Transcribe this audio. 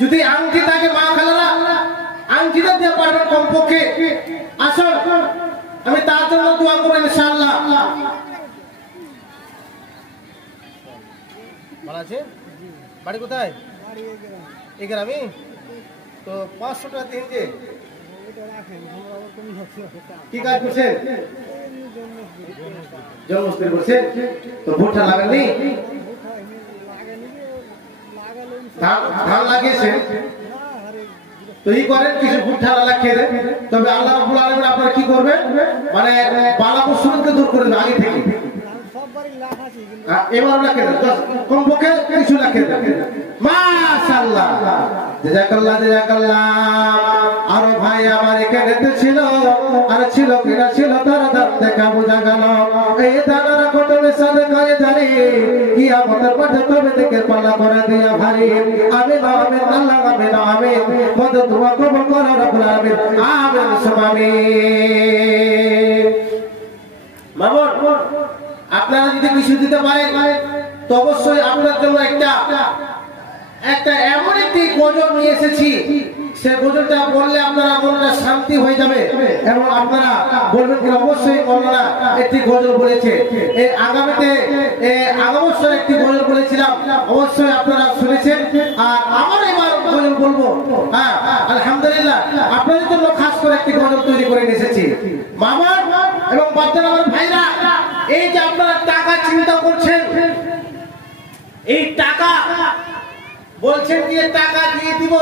যদি আংটি থাকে মা খালারা আংটিটা দিয়ে পারবেন কমপক্ষে আসুন আমি তার জন্য দোয়া করব ইনশাআল্লাহ। ভালো আছে? বাড়ি কোথায়? এই গ্রামে। তো 500 টাকা দিন যে কি কাজ করছেন? জন্মস্থান করছেন। তো ভুট্টা লাগাননি? ধান লাগিয়েছেন তো ই করেন কিছু ভুট্টা লাগিয়ে দেন, তবে আল্লাহ রাব্বুল আলামিন আপনারা কি করবেন মানে বালা মুসলিমকে দূর করে দেবে আগে থেকে। এবার লাগিয়ে দেন কমপক্ষে কিছু লাগিয়ে দেন। মাশাআল্লাহ জাযাকাল্লাহ জাযাকাল্লাহ। আরো ভাই আমার এখানে ছিল আর ছিল কিনা ছিল তার দাম দেখা বোঝা গেল। এই দানারা কত সাথে করে জানি কিয়ামতের মাঠে তবে দেখে পালা করে দিয়া ভারী। আমিন আমিন আল্লাহ আমিন আমিন। মত দোয়া কবুল করো রব্বুল আলামিন আমিন সুবহানাল্লাহ। মামুন আপনারা যদি কিছু দিতে পারেন তো অবশ্যই আপনার জন্য একটা এমন একটি গজল নিয়ে এসেছি, সে গজলটা বললে আপনারা মনটা শান্তি হয়ে যাবে এবং আপনারা বলবেন কি অবশ্যই মৌলানা একটি গজল বলেছে। এই আগামী বছর একটি গজল বলেছিলাম, অবশ্যই আপনারা শুনেছেন। আর আমার এবার গজল বলবো, হ্যাঁ আলহামদুলিল্লাহ আপনাদের জন্য খাস করে একটি গজল তৈরি করে নিয়ে এসেছি। মামা এবং বাচ্চারা আমার ভাইরা, এই যে আপনারা টাকা চিন্তা করছেন, এই টাকা বলছেন যে টাকা দিয়ে দিব,